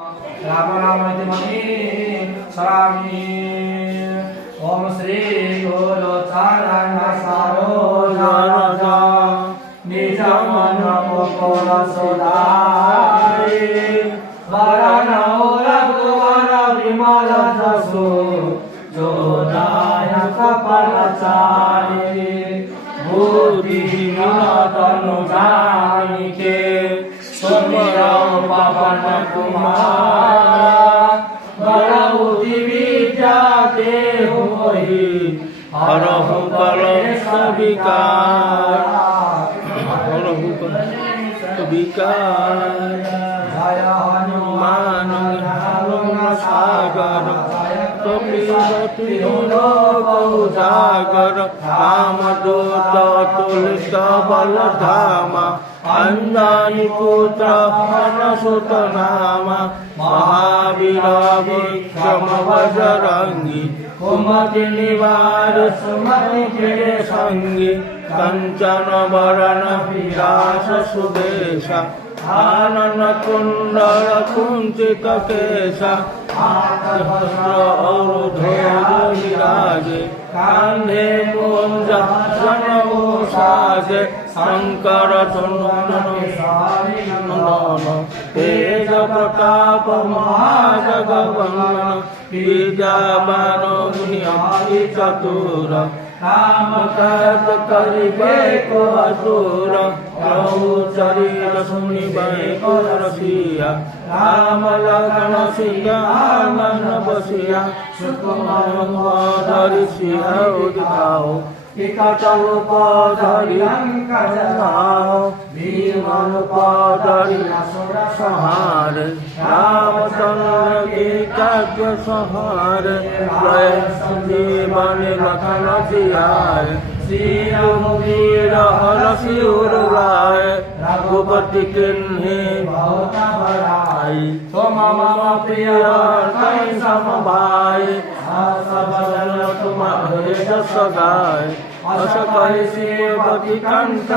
राम राम इति मही स्वामी ओम श्री गुरु चरण सरोज रज निज मन मुकुर सुधारि वरण रघुवर विमल जसु जो नायक फलचारि बुद्धिहीन तनु जानिके सुमिरौ पवन कुमार बलबुद्धि विद्या देहु मोहि हरहु कलेश विकार हरहु कलेश विकार जय हनुमान सागर कपिलति लोकौ जागर रामदूत तुलित बल धामा अंजनी पुत्र हनुसुत नामा महावीर विक्रम बजरंगी कुमति निवार सुमति प्रिय संगी कंचन वरण विरास सुदेशा आनन कुंडल कुंचित केशा वस्त्र और ध्वज विराजे कांधे मूंज जनेऊ साजे शंकर नंदन तेज प्रताप महाजगवंदन विद्यावान गुणी अति चतुर राम काज करिबे को असुर प्रभु चरित सुनिबे को रसिया राम लखन सीता मन बसिया सुकुमार धरि सिया उदिताओ टिकट धरि लंका जलाओ भीम धरि असुर संहार रामचंद्र के काव्य संहार जय संजीवन लखन जियाय श्री रघुवीर हरषि उर्वाय रघुपति किन्हि बहुत बड़ाई तुम मम प्रिय कई समभाई सब जन तुम्हारे जस गाय अस कहि सेवति कंठ